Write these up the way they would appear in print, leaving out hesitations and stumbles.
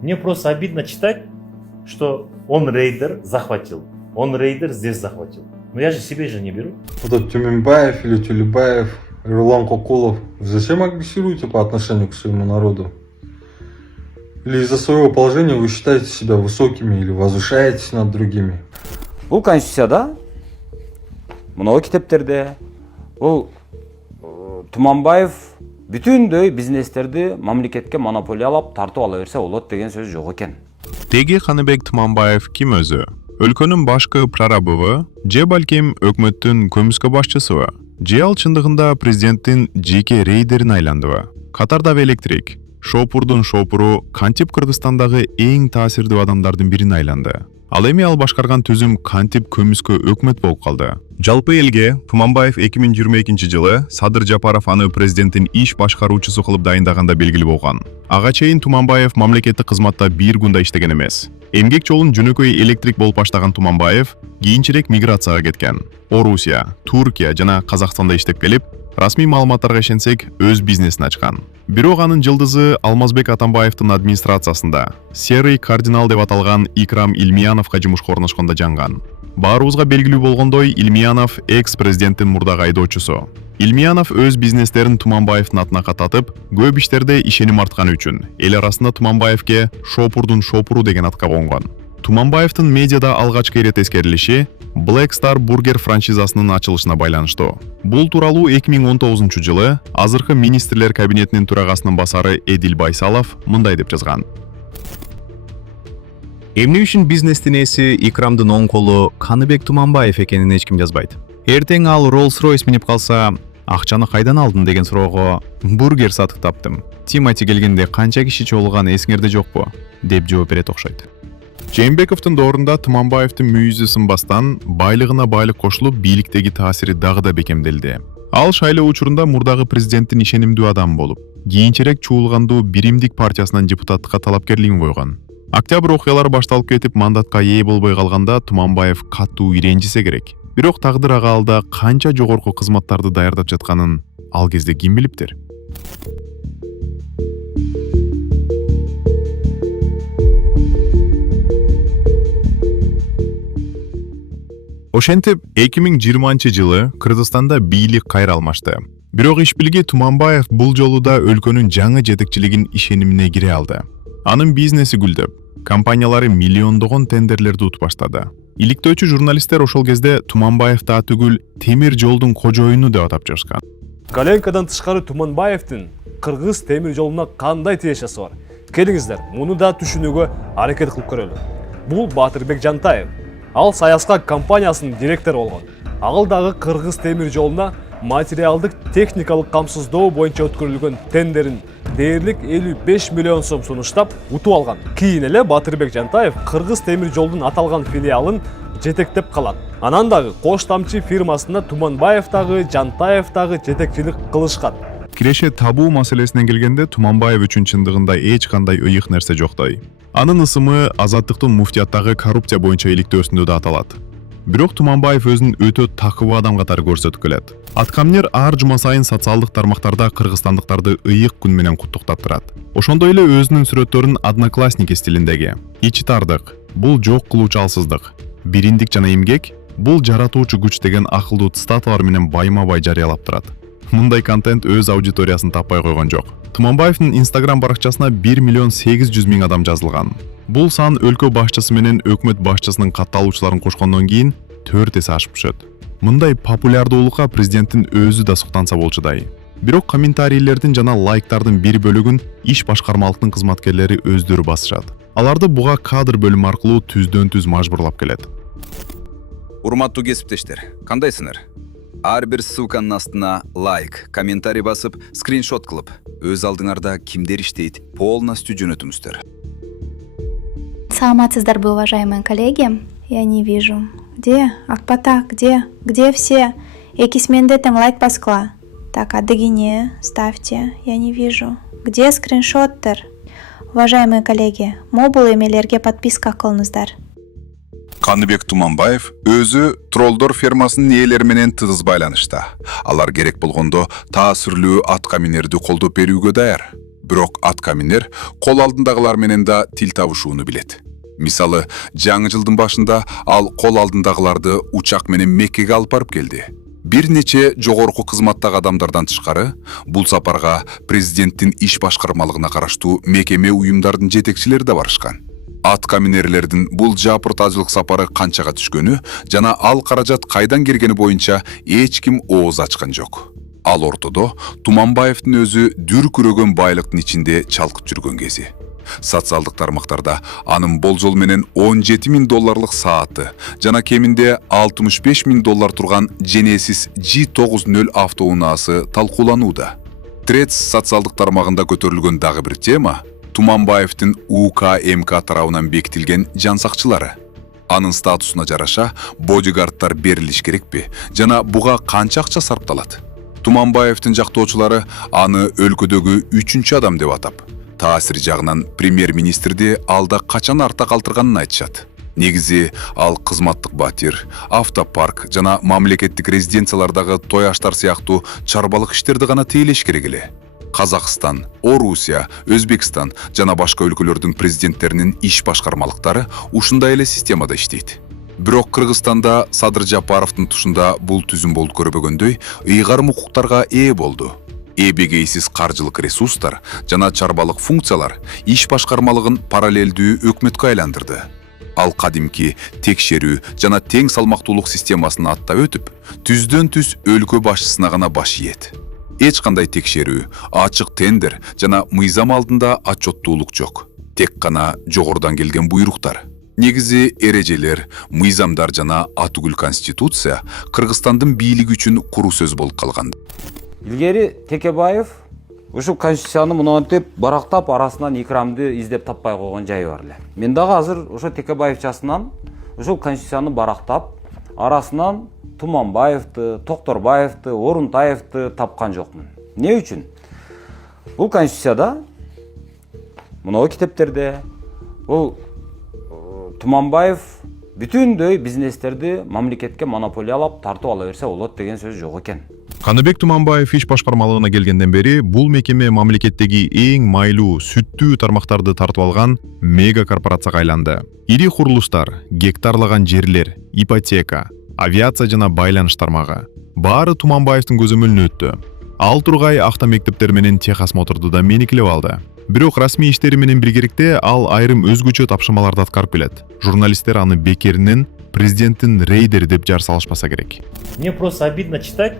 Мне просто обидно читать, что он рейдер захватил, он рейдер здесь захватил. Но я же себе же не беру. Вот Тюменбаев или Тюлебаев, Рулан Кокулов, зачем агрессируете по отношению к своему народу? Или из-за своего положения вы считаете себя высокими или возвышаетесь над другими? Бұл конституцияда, мынау китептерде, бұл Туманбаев бүтүндөй бизнестерди мамлекетке монополиялап тартып ала берсе болот деген сөз жок экен. Теги Каныбек Туманбаев ким өзү? Өлкөнүн башкы прорабыбы, же балким өкмөттүн көмүскө башчысыбы? Же ал чындыгында президенттин жеке рейдерин айландыбы? Катардагы электрик, шопурдун шопуру кантип Кыргызстандагы эң таасирдүү адамдардын бирин айланды. Ал эми ал башкарган түзүм кантип көмүскө өкмөт болуп калды. Жалпы элге Туманбаев 2022-жылы Садыр Жапаров аны президенттин иш башкаруучусу кылып дайындаганда белгилүү болгон. Ага чейин Туманбаев мамлекеттик кызматта бир күндө иштеген эмес. Эмгек жолун жөнөкөй электрик болуп баштаган Туманбаев кийинчерээк миграцияга кеткен. Орусия, Туркия жана Казакстанда иштеп келип, расмий маалыматтарга ишенсек, өз бизнесин ачкан. Бирок анын жылдызы Алмазбек Атамбаевдин администрациясында серый кардинал деп аталган Икрам Илмияновго жумушка орношкондо жанган. Баарыбызга белгилүү болгондой, Илмиянов экс-президенттин мурдагы айдоочусу. Илмиянов өз бизнестерин Туманбаевдин атына кататып, көп иштерде ишеним артканы үчүн эл арасында Туманбаевге шопурдун шопуру деген атка конгон. Туманбаевдин медиада алгачкы ирет эскерилиши Black Star Burger франшизасынын ачылышына байланыштуу. Бул тууралуу 2019-жылы азыркы министрлер кабинетинин төрагасынын басары Эдил Байсалов мындай деп жазган. Эмне үчүн бизнестин ээси Икрамдын оң колу Каныбек Туманбаев экенин эч ким жазбайт. Эртең ал Rolls-Royce минип калса, акчаны кайдан алдың деген суроого бургер сатып таптым. Тимати келгенде канча киши чогулганы эсиңерде жокпу? Деп жооп берет окшойт. Жээнбековдун доорунда Туманбаевдин мүйүзү сынбастан байлыгына байлык кошулуп, бийликтеги таасири дагы да бекемделди. Ал шайлоо учурунда мурдагы президенттин ишенимдүү адам болуп, кийинчерээк чуулгандуу Биримдик партиясынан депутаттыкка талапкерлигин койгон. Октябрь окуялары башталып кетип, мандатка ээ болбой калганда Туманбаев катуу иренжисе керек. Бирок тагдыр ага алда канча жогорку кызматтарды даярдап жатканын ал кезде ким билиптир? Ошентип 2020-жылы Кыргызстанда бийлик кайра алмашты. Бирок ишбилги Туманбаев бул жолу да өлкөнүн жаңы жетекчилигин ишенимине кире алды. Анын бизнеси гүлдөп, компаниялары миллиондогон тендерлерди утуп баштады. Иликтөөчү журналисттер ошол кезде Туманбаев да түгүл темир жолдун кожоюну деп атап жүрүшкөн. Коленкадан тышкары Туманбаевдин Кыргыз темир жолуна кандай тиешеси бар? Келиңиздер, муну да түшүнүүгө аракет кылып көрөлү. Бул Батырбек Жантаев. Ал Саяскак компаниясынын директору болгон. Ал дагы Кыргыз темир жолуна материалдык техникалык камсыздоо боюнча өткөрүлгөн тендерин дээрлик 55 миллион сом сунуштап утуп алган. Кийин эле Батырбек Жантаев Кыргыз темир жолдун аталган филиалын жетектеп калат. Анан дагы Кош тамчы фирмасында Туманбаев дагы, Жантаев дагы жетекчилик кылышкан. Киреше табуу маселесине келгенде Туманбаев үчүн чындыгында эч кандай ыйык нерсе жоктой. Анын ысымы Азаттыктын муфтияттагы коррупция боюнча иликтөөсүндө да аталат. Бирок Туманбаев өзүн өтө такыбы адам катары көрсөтүп келет. Аткамнер ар жума сайын социалдык тармактарда кыргызстандыктарды ыйык күн менен куттуктап турат. Ошондой эле өзүнүн сүрөттөрүн Одноклассники стилиндеги ичи тардык, бул жок кылуучу алсыздык, бириндик жана эмгек, бул жаратуучу күч деген акылдуу цитаталар менен байма-бай жарыялап турат. Мындай контент өз аудиториясын таппай койгон жок. Туманбаевдин Instagram баракчасына 1 миллион 800 миң адам жазылган. Бул сан өлкө башчысы менен өкмөт башчысынын катталуучуларын кошкондон кийин 4 эсе ашып түшөт. Мындай популярдуулукка президенттин өзү да суктанса болчудай. Бирок комментарийлердин жана лайктардын бир бөлүгүн иш башкармалыктын кызматкерлери өздөрү басышат. Аларды буга кадр бөлүмү аркылуу түздөн-түз мажбурлап келет. Урматтуу кесиптештер, кандайсыңар? Ар бир ссылканын астына лайк, комментарий басып, скриншот кылып, өз алдыңарда кимдер иштейт, полностью жөнөтүңүздөр. Саламатсыздарбы, уважаемые коллеги? Я не вижу. Где? Акпата, где? Где все? Экисменде тең лайк баскыла. Так, адыгине ставьте. Я не вижу. Где скриншоттер? Уважаемые коллеги, мобул эмелерге подписка кылыңыздар. Каныбек Туманбаев өзү троллдор фермасынын ээлери менен тыгыз байланышта. Алар керек болгондо таасирлүү аткаминерди колдоп берүүгө даяр. Бирок аткаминер кол алдындагылар менен да тил табышууну билет. Мисалы, жаңы жылдын башында ал кол алдындагыларды учак менен Меккеге алып барып келди. Бир нече жогорку кызматтагы адамдардан тышкары, бул сапарга президенттин иш башкармалыгына караштуу мекеме уюмдардын жетекчилери да барышкан. Аткаминерлердин бул жапыртажылык сапары канчага түшкөнү жана ал каражат кайдан келгени боюнча эч ким ооз ачкан жок. Ал ортодо Туманбаевдин өзү дүркүрөгөн байлыктын ичинде чалкып жүргөн кези. Социалдык тармактарда анын болжол менен $17.000 сааты жана кеминде $65.000 турган Genesis G90 автоунаасы талкууланууда. Трец социалдык тармагында көтөрүлгөн дагы бир тема Туманбаевдин УКМК тарабынан бекитилген жан сакчылары. Анын статусуна жараша бодигардтар берилиш керекпи жана буга канча акча сарпталат? Туманбаевдин жактоочулары аны өлкөдөгү 3-чү адам деп атап, таасир жагынан премьер-министрди алда качан артта калтырганын айтышат. Негизи ал кызматтык батир, автопарк жана мамлекеттик резиденциялардагы той аштар сыяктуу чарбалык иштерди гана тейлеш керек эле. Казакстан, Орусия, Өзбекстан жана башка өлкөлөрдүн президенттеринин иш башкармалыктары ушундай эле системада иштейт. Бирок Кыргызстанда Садыр Жапаровдун тушунда бул түзүм болуп көрбөгөндөй ыйгарым укуктарга ээ болду. Эбегейсиз каржылык ресурстар жана чарбалык функциялар иш башкармалыгын параллелдүү өкмөткө айландырды. Ал кадимки текшерүү жана тең салмактуулук системасын аттап өтүп, түздөн түз өлкө башчысына гана баш ийет. Эч кандай текшерүү, ачык тендер жана мыйзам алдында отчеттуулук жок. Тек гана жогорудан келген буйруктар. Негизи эрежелер, мыйзамдар жана атүгүл конституция Кыргызстандын бийлиги үчүн куру сөз болуп калган. Илгери Текебаев ушул конституцияны мынантип барактап арасынан икрамды издеп таппай койгон жайы бар эле. Мен дагы азыр ошо Текебаевчасынан ушул конституцияны барактап арасынан Туманбаевди, Токторбаевди, Орунтаевди тапкан жокмун. Не үчүн? Бул конституцияда мынау китептерде бул Туманбаев бүтүндөй бизнестерди мамлекетке монополиялап тартып ала берсе болот деген сөз жок экен. Каныбек Туманбаев иш башкармалыгына келгенден бери бул мекеме мамлекеттеги эң майлуу, сүттүү тармактарды тартып алган мега корпорацияга айланды. Ири курулуштар, гектарлаган жерлер, ипотека, авиация жана байланыш тармагы баары Туманбаевдин көзөмөлүнө өттү. Ал тургай автомектептер менен техосмотрду да меникилеп алды. Бирок расмий иштери менен биргеликте ал айрым өзгөчө тапшырмаларды аткарып келет. Журналисттер аны бекеринен президенттин рейдери деп жар салышпаса керек. Мне просто обидно читать,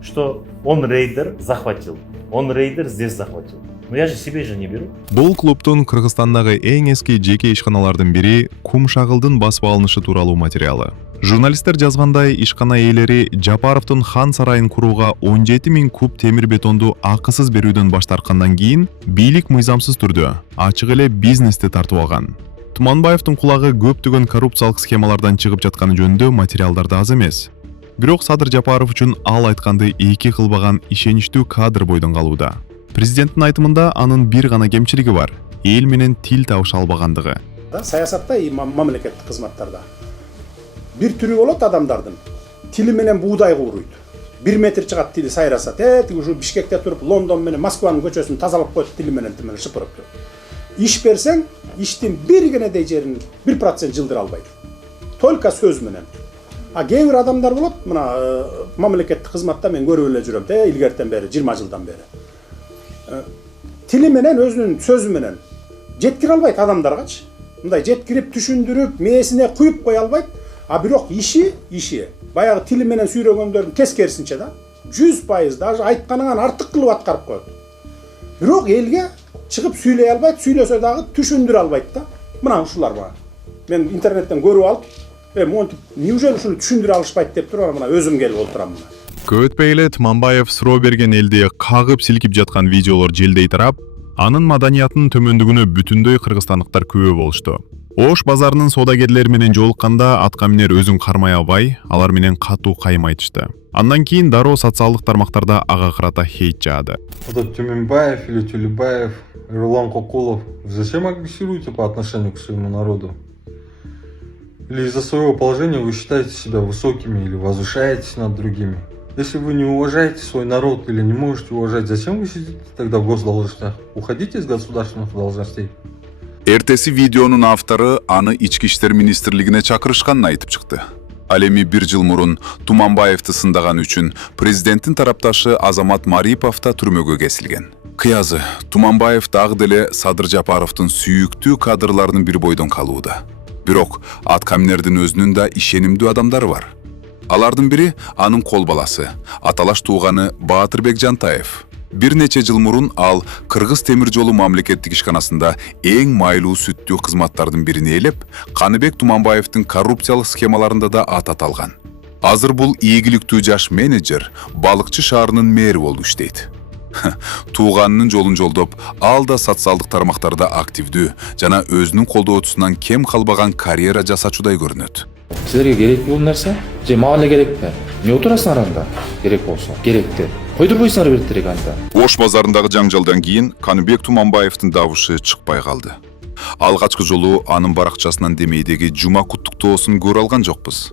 что он рейдер захватил. Он рейдер здесь захватил. Но я же себе же не беру. Бул клубтун Кыргызстандагы эң эски жеке ишканалардын бири Кум Шагылдын басып алынышы тууралуу материалы. Журналисттер жазгандай, ишкана ээлери Жапаровдун хан сарайын курууга 17.000 куб темир бетонду акысыз берүүдөн баш тарткандан кийин бийлик мыйзамсыз түрдө ачык эле бизнести тартып алган. Туманбаевдин кулагы көптөгөн коррупциялык схемалардан чыгып жатканы жөнүндө материалдарда аз эмес. Бирок Садыр Жапаров үчүн ал айтканды эки кылбаган ишеничтүү кадр бойдон калууда. Президенттин айтымында анын бир гана кемчилиги бар: эл менен тил табыша албагандыгы. Саясатта и мамлекеттик кызматтарда бир түрү болот адамдардын. Тили менен буудай кууруйт. 1 метр чыгат тили сайраса, тиги ушу Бишкекте туруп Лондон менен Москванын көчөсүн тазалап коет тили менен шыпырып. Иш берсең, иштин бир генедей жерин 1% жылдыра албайт. Только сөз менен. А кээ бир адамдар болот, мына мамлекеттик кызматта мен көрүп эле жүрөм, илгертен бери, 20 жылдан бери. Тили менен, өзүнүн сөзү менен жеткире албайт адамдаргачы. Мындай жеткирип, түшүндүрүп, мээсине куюп кое албайт. А бирок иши баягы тили менен сүйрөгөндөрдүн тескерисинче да 100% даже айтканыңан артык кылып аткарып коет. Бирок элге чыгып сүйлөй албайт, сүйлөсө дагы түшүндүрө албайт да. Мына ушулар бар. Мен интернеттен көрүп алып, монтип, неужели ушуну түшүндүрө алышпайт деп туруп мына өзүм келип отурам мына. Көп өтпөй эле Туманбаев суроо берген элди кагып силкип жаткан видеолор желдей тарап, анын маданиятынын төмөндүгүнө бүтүндөй кыргызстандыктар күбө болушту. Ош базарынын соодагерлери менен жолукканда аткаминер өзүн кармай албай, алар менен катуу кайым айтышты. Андан кийин дароо социалдык тармактарда ага карата хейт жаады. Вот Тюменбаев или Тюлебаев, Рулан Кокулов, зачем агрессируете по отношению к своему народу? Или из-за своего положения вы считаете себя высокими или возвышаетесь над другими? Если вы не уважаете свой народ или не можете уважать, зачем вы сидите тогда в госдолжностях? Уходите из государственных должностей. Эртеси видеонун автору аны ички иштер министрлигине чакырышканын айтып чыкты. Ал эми 1 жыл мурун Туманбаевди сындаган үчүн президенттин тарапташы Азамат Марипов да түрмөгө кесилген. Кыязы, Туманбаев дагы деле Садыр Жапаровдун сүйүктүү кадрларынын бир бойдон калууда. Бирок аткаминердин өзүнүн да ишенимдүү адамдары бар. Алардын бири анын кол баласы, аталаш тууганы Баатырбек Жантаев. Бир нече жыл мурун ал Кыргыз темир жолу мамлекеттик ишканасында эң майлуу сүттүү кызматтардын бирини ээлеп, Каныбек Туманбаевдин коррупциялык схемаларында да ат аталган. Азыр бул ийгиликтүү жаш менеджер Балыкчы шаарынын мэри болуп иштейт. Тууганынын жолун жолдоп, ал да социалдык тармактарда активдүү жана өзүнүн колдоочусунан кем калбаган карьера жасачудай көрүнөт. Силерге керек бул нерсе? Же мага эле керекпи? Не отурасыңар анда? Керек болсо, керекти. Койдурбойсуңар биртирек анда. Ош базарындагы жаңжалдан кийин Каныбек Туманбаевдин дабышы чыкпай калды. Алгачкы жолу анын баракчасынан демейдеги жума куттуктоосун көрө алган жокпуз.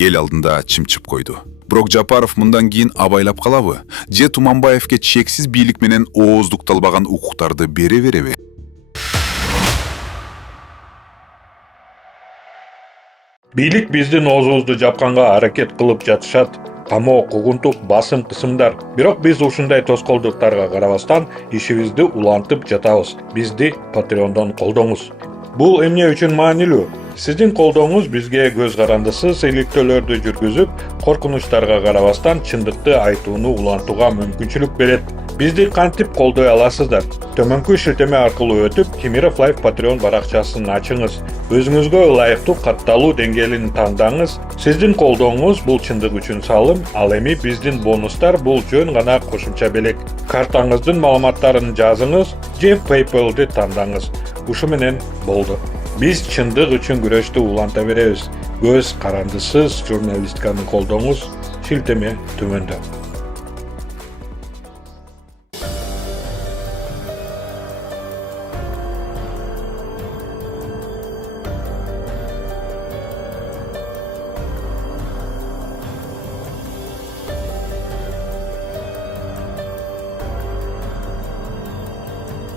Эл алдында чымчып койду. Бирок Жапаров мындан кийин абайлап калабы? Же Туманбаевге чексиз бийлик менен ооздукталбаган укуктарды бере береби? Бийлик биздин оозубузду жапканга аракет кылып жатышат. Камоо, кугунтук, басым, кысымдар. Бирок биз ушундай тоскоолдуктарга карабастан ишибизди улантып жатабыз. Бизди Patreon'dan колдоңуз. Бул эмне үчүн маанилүү? Сиздин колдооңуз бизге көз карандысыз иликтөөлөрдү жүргүзүп, коркунучтарга карабастан чындыкты айтууну улантууга мүмкүнчүлүк берет. Бизди кантип колдой аласыздар? Төмөнкү шилтеме аркылуу өтүп, Кемиров Live Patreon баракчасын ачыңыз. Өзүңүзгө ылайыктуу катталуу деңгээлин тандаңыз. Сиздин колдооңуз бул чындык үчүн салым, ал эми биздин бонустар бул жөн гана кошумча белек. Картаңыздын маалыматтарын жазыңыз же PayPal'ды тандаңыз. Ушу менен болду. Биз чындык үчүн күрөштү уланта беребиз. Көз карандысыз журналистканы колдоңуз, шилтеме төмөндө.